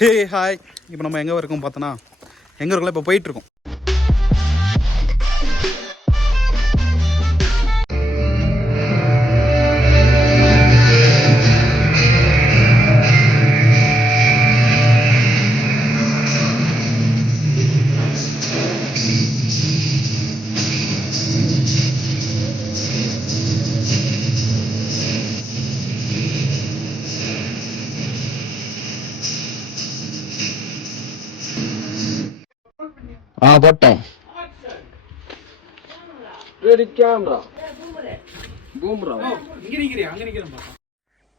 Hey hi. இப்போ நம்ம எங்கே இருக்கோம் பார்த்தோன்னா எங்கே இருக்கோம் இப்போ போயிட்டுருக்கோம். போட்டேன்.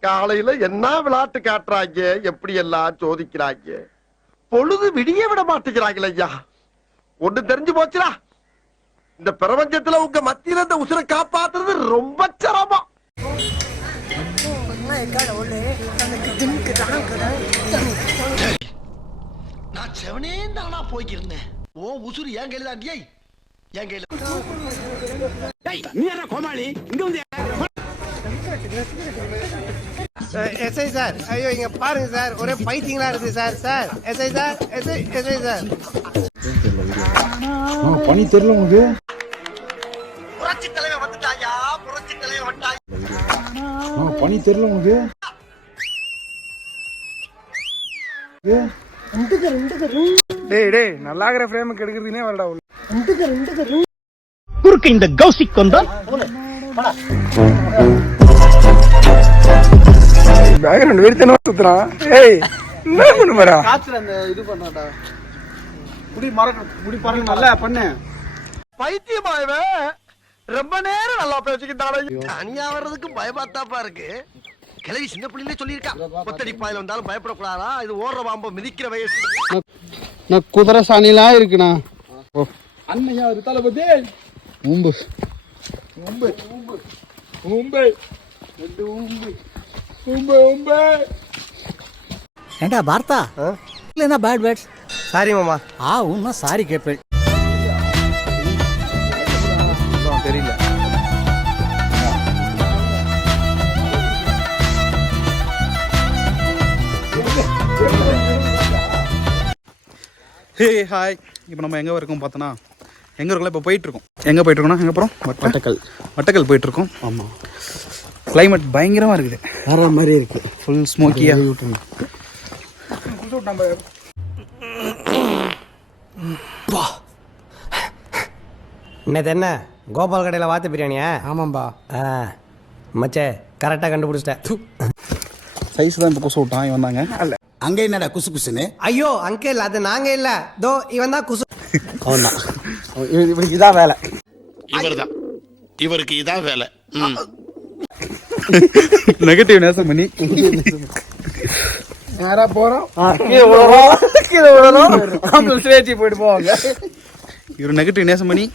காலையில என்ன விளையாட்டு காட்டுறாங்க, எப்படி எல்லாம் சோதிக்கிறாங்க. பொழுது விடிய விட மாட்டேங்கிறாங்களே ஐயா. ஒண்ணு தெரிஞ்சு போச்சுடா, இந்த பிரபஞ்சத்துல உங்க மத்தியில இந்த உசுரை காப்பாத்துறது ரொம்ப சிரமம். நான் செவனே தானா போய்க்கிருந்தேன். ஓ உசுறு என் கையில தாண்டியே, என் கையில. நீ என்ன கோமாளி இங்க வந்து எஸ்ஐ சார், ஐயோ இங்க பாருங்க சார், ஒரே பைத்தியங்களா இருக்கு sir. Sir SI sir, SI sir. பணி தெரியல உங்களுக்கு. புரட்சி தலைவர் வந்துட்டாயா, புரட்சி தலைவர் வந்துட்டாயா. பணி தெரியல உங்களுக்கு. டேய் டேய், நல்லாகிற ஃப்ரேம் கெடுக்கிறதுனே வரடா. குறுக்கு இந்த கௌசிக் வந்தால் பேக்ரவுண்ட் வெறித்தனமா சுத்துறான். ஏய் என்ன பண்ணு வரா? காத்துல அந்த இது பண்ணாடா, முடி பாருங்க, நல்லா பண்ணு. பைத்தியமாயவே ரொம்ப நேரம் நல்லா பேசிக்கிட்டானே. தனியா வர்றதுக்கு பயமாத்தாப்பா இருக்கு. கிளவி சின்ன பிள்ளைங்களே சொல்லியிருக்கா, ஒத்தடி பாயில வந்தாலும் பயப்படக்கூடாதா, இது ஓடுற பாம்பு மிதிக்கிற வயசு. நான் குதிரை சாணிலாம் இருக்குண்ணா. அண்ணையா ஒரு தளபதி உம்பு உம்பு உம்பு உம்பு ரெண்டு உம்பு உம்பு உம்பு. ஏண்டா பார்த்தா இல்லைன்னா பேட் பேட்ஸ் சாரி மாமா. உன்னா சாரி கேட்பேன். தெரியல. Hey hi. இப்போ நம்ம எங்கே இருக்கோம் பார்த்தோன்னா எங்கே இருக்கோம் இப்போ போயிட்டுருக்கோம். எங்கே போயிட்டுருக்கோம்னா எங்கே அப்புறம் வட்டக்கல் போயிட்டுருக்கோம். ஆமாம், கிளைமேட் பயங்கரமாக இருக்குது, வர மாதிரி இருக்கு. ஃபுல் ஸ்மோக்கியாக. இன்னது என்ன கோபால் கடையில் வாத்து பிரியாணியா? ஆமாம்பா. மச்சே கரெக்டாக கண்டுபிடிச்சிட்டேன். சைஸ் தான் இப்போ கொசு விட்டான் இவன் தாங்க. அங்க என்னடா குசு குசுன்னு? ஐயோ அங்கிள், அது நாங்க இல்ல, தோ இவன் தான் குசு. அவன்தான். இவருக்கு இதான் வேலை. இவர்தான், இவருக்கு இதான் வேலை. நெகட்டிவ் நேசம் பண்ணி நேரா போறோம், கீழே விடணும், ஆம்புலன்ஸ் ஏற்றி போயிட்டு போவாங்க. இவர் நெகட்டிவ் நேசம் பண்ணி,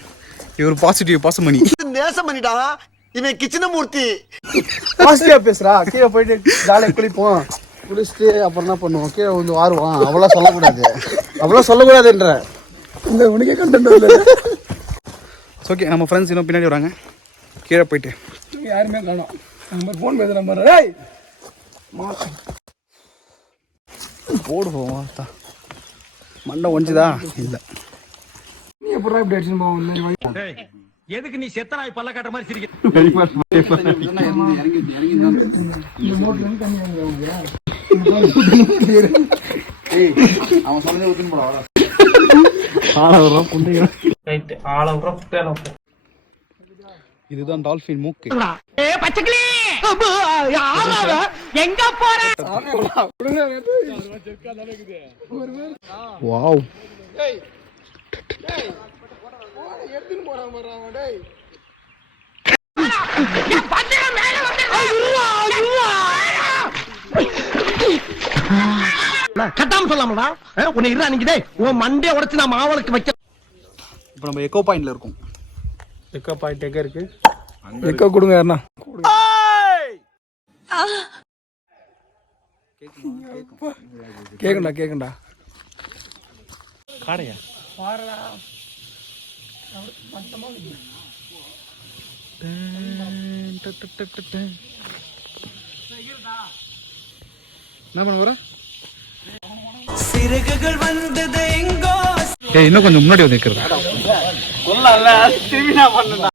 இவர் பாசிட்டிவ் பாசம் பண்ணி. நேசம் பண்ணிட்டா இவன் கிச்சனமூர்த்தி. பாசிட்டிவா பேசுறா. கீழே போயிட்டு ஜாலியாக குளிப்போம், குளிச்சுட்டு அப்புறம் என்ன பண்ணுவோம், கீழே வந்து வாருவோம். அவ்வளோ சொல்லக்கூடாது, அவ்வளோ சொல்லக்கூடாதுன்ற இந்த உனக்கே கண்டென்ட். ஓகே, நம்ம ஃப்ரெண்ட்ஸ் இன்னும் பின்னாடி வராங்க. கீழே போயிட்டு யாருமே காணோம். நம்ம ஃபோன் பேசுகிற மாதிரி போடுவோம். மண்டை ஒஞ்சுதா இல்லை. நீ எப்படா இப்படி அடிச்சுன்னு போவோம்? எதுக்கு நீ செத்தனாய் பல்ல காட்டுற மாதிரி சிரிக்க? அவன் சொன்னதே ஊத்துன்னு போட. இதுதான் டால்பின் மூக்கு. வாவ். கட்டாம சொல்லாமடா, உன்னை இருடா நிக்குதே, உன் மண்டைய உடைச்சு நான் மாவளுக்கு வைக்க. இப்போ நம்ம எக்கோ பாயிண்ட்ல இருக்கோம். எக்கோ பாயிண்ட் எங்க இருக்கு? எக்கோ கொடுங்க யாருன்னா. கேக்குண்டா காடையா என்ன பண்ண போற? ஏய் இன்னும் கொஞ்சம் முன்னாடி வந்து நிற்கிறது சொல்லல திரும்பி நான் பண்ணா